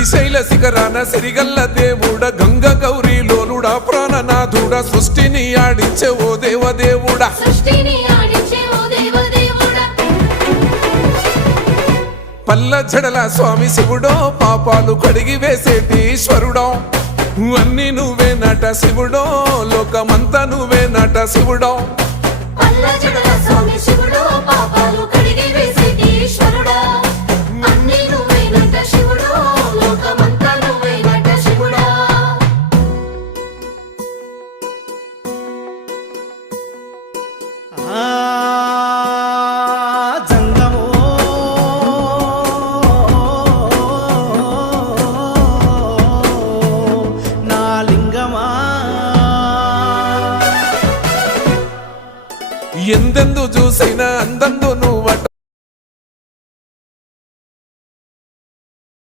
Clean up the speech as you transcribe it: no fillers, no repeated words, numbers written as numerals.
శ్రీశైల శిఖరాన సిరిగల్ల దేవుడ గంగ గౌరీ లోలుడా ప్రాణనాథుడా సృష్టిని ఆడించే ఓ దేవదేవుడా పల్ల జడల స్వామి శివుడో పాపాలు కడిగి వేసేటి ఈశ్వరుడో అన్ని నువ్వే నట శివుడో లోకమంతా నువ్వే నట శివుడో ఎందెందు చూసైనా అందందు